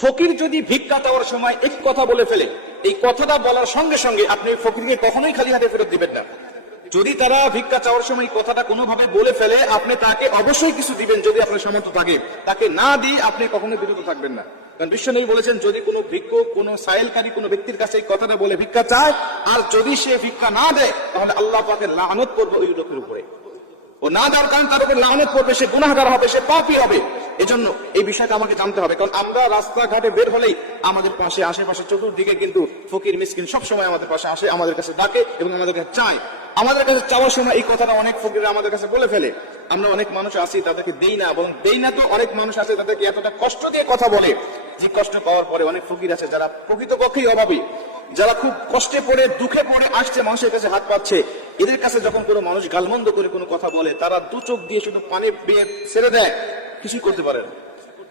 ফকির যদি ভিক্ষা চাওয়ার সময় এক কথা বলে ফেলে, এই কথাটা বলার সঙ্গে সঙ্গে আপনি ফকিরকে কখনোই খালি হাতে ফেরত দিবেন না। যদি তারা ভিক্ষা চাওয়ার সময় এই কথাটা কোনোভাবে বলে ফেলে, আপনি তাকে অবশ্যই কিছু দিবেন যদি আপনার সামর্থ্য থাকে। তাকে না দিয়ে আপনি কখনো বিরত থাকবেন না। কারণ বিশ্বনবী বলেছেন, যদি কোনো ভিক্ষুক, কোনো সাইলকারী কোনো ব্যক্তির কাছে এই কথাটা বলে ভিক্ষা চায়, আর যদি সে ভিক্ষা না দেয়, তাহলে আল্লাহ পাকে লানত করবে ওই লোকের উপরে। ও না দেওয়ার কারণে তার উপর লানত করবে, সে গুনাহগার হবে, সে পাপী হবে। এজন্য এই বিষয়টা আমাকে জানতে হবে, কারণ আমরা রাস্তাঘাটে বের হলেই আমাদের পাশে, আশেপাশে চতুর্দিকে কিন্তু ফকির, মিসকিন সবসময় আমাদের পাশে আসে, আমাদের কাছে ডাকে এবং আমাদের কাছে চায়। আমাদের কাছে চাওয়ার সময় এই কথাটা অনেক ফকির আমাদের কাছে বলে ফেলে। আমরা অনেক মানুষ আছি, তাদেরকে দেই না এবং দেই না তো অনেক মানুষ আছে তাদেরকে এতটা কষ্ট দিয়ে কথা বলে। যে কষ্ট পাওয়ার পরে অনেক ফকির আছে যারা প্রকৃতপক্ষেই অভাবী, যারা খুব কষ্টে পড়ে, দুঃখে পড়ে আসছে, মানুষের কাছে হাত পাচ্ছে। এদের কাছে যখন কোনো মানুষ গালমন্দ করে কোনো কথা বলে, তারা দু চোখ দিয়ে শুধু পানি বেয়ে ছেড়ে দেয়। কিছুই করতে পারে না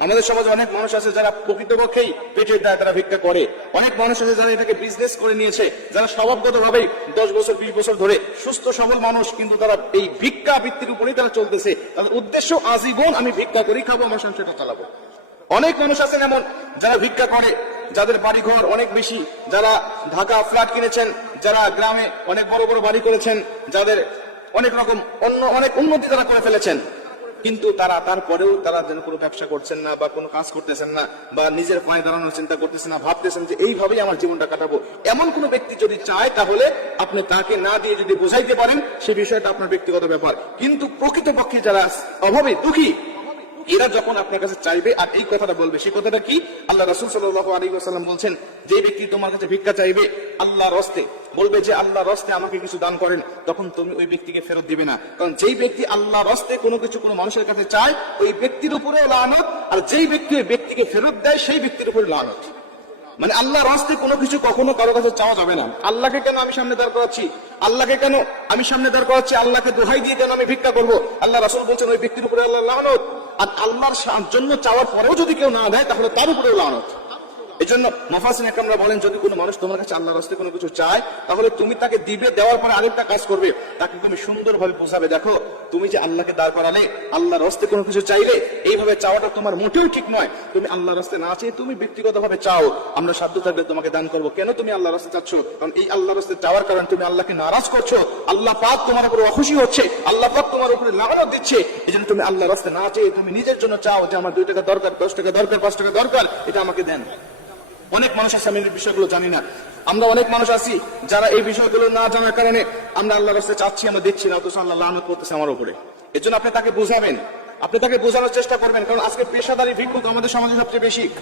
আমাদের সমাজে অনেক মানুষ আছে যারা প্রকৃতপক্ষেই পেটের দায় তারা ভিক্ষা করে। অনেক মানুষ আছে যারা এটাকে বিজনেস করে নিয়েছে, যারা স্বভাবগত ভাবেই দশ বছর, বিশ বছর ধরে সুস্থ, সবল মানুষ, কিন্তু তারা এই ভিক্ষা ভিত্তির উপরেই তারা চলতেছে। তাদের উদ্দেশ্য আজীবন আমি ভিক্ষা করি খাব, আমার সংসারটা চালাবো। অনেক মানুষ আছেন এমন যারা ভিক্ষা করে, যাদের বাড়ি ঘর অনেক বেশি, যারা ঢাকা ফ্ল্যাট কিনেছেন, যারা গ্রামে অনেক বড় বড় বাড়ি করেছেন, যাদের অনেক রকম অন্য, অনেক উন্নতি তারা করে ফেলেছেন। কিন্তু তারা তারপরেও তারা যেন কোনো ব্যবসা করছেন না বা কোনো কাজ করতেছেন না বা নিজের পায়ে দাঁড়ানোর চিন্তা করতেছেন না, ভাবতেছেন যে এইভাবেই আমার জীবনটা কাটাবো। এমন কোন ব্যক্তি যদি চায় তাহলে আপনি তাকে না দিয়ে যদি বোঝাইতে পারেন, সে বিষয়টা আপনার ব্যক্তিগত ব্যাপার। কিন্তু প্রকৃতপক্ষে যারা অভাবে দুঃখী, এরা যখন আপনার কাছে চাইবে আর এই কথাটা বলবে সেই কথাটা কি? আল্লাহ রাসুল সাল্লাহ আলী বলছেন, যে ব্যক্তি তোমার কাছে ভিক্ষা চাইবে, আল্লাহর রস্তে বলবে যে আল্লাহ রস্তে আমাকে কিছু দান করেন, তখন তুমি ওই ব্যক্তিকে ফেরত দিবে না। কারণ যেই ব্যক্তি আল্লাহ রস্তে কোনো কিছু কোনো মানুষের কাছে চায়, ওই ব্যক্তির উপরেও লানত, আর যেই ব্যক্তি ওই ব্যক্তিকে ফেরত দেয়, সেই ব্যক্তির উপরে লানত। মানে আল্লাহ রাস্তে কোনো কিছু কখনো কারও কাছে চাওয়া যাবে না। আল্লাহকে কেন আমি সামনে দাঁড় করাচ্ছি? আল্লাহকে কেন আমি সামনে দাঁড় করাচ্ছি? আল্লাহকে দোহাই দিয়ে কেন আমি ভিক্ষা করব? আল্লাহ রাসুল বলছেন, ওই ব্যক্তির উপরে আল্লাহ লানত। আর আল্লাহর জন্য চাওয়ার পরেও যদি কেউ না দেয়, তাহলে তার উপরেও লানত। এই জন্য মফাসিন একরামরা বলেন, যদি কোনো মানুষ তোমার কাছে আল্লাহ রাস্তে কোনো কিছু চায়, তাহলে তুমি তাকে দিবে, দেওয়ার পরে আরেকটা কাজ করবে। তাকে তুমি সুন্দরভাবে বোঝাবে, দেখো, তুমি যে আল্লাহকে দাঁড় করালে, আল্লাহর রাস্তে কোনো কিছু চাইলে, এইভাবে চাওয়াটা তোমার মোটেও ঠিক নয়। তুমি আল্লাহ রাস্তে না চেয়ে তুমি ব্যক্তিগতভাবে চাও। আমরা সাধ্য থাকলে তোমাকে দান করব। কেন তুমি আল্লাহ রাস্তে চাচ্ছ? কারণ এই আল্লাহ রাস্তে চাওয়ার কারণে তুমি আল্লাহকে নারাজ করছ। আল্লাহ পাক তোমার উপরে অখুশি হচ্ছে। আল্লাহ পাক তোমার উপরে লাগানো দিচ্ছে। এই জন্য তুমি আল্লাহ রাস্তে না চেয়ে তুমি নিজের জন্য চাও যে আমার দুই টাকা দরকার, দশ টাকা দরকার, পাঁচ টাকা দরকার, এটা আমাকে দেন। অনেক মানুষ আছে, আমি বিষয়গুলো জানি না। আমরা অনেক মানুষ আছি যারা এই বিষয়গুলো না জানার কারণে আমরা আল্লাহর কাছে চাচ্ছি আমরা দেখছি না, অথচ আল্লাহ লানত করতেছে আমার উপরে। এর জন্য আপনি তাকে বোঝাবেন। আপনি তাকে বোঝানোর চেষ্টা করবেন, কারণ আজকে পেশাদারি ভিক্ষুক আমাদের সমাজে সবচেয়ে বেশি।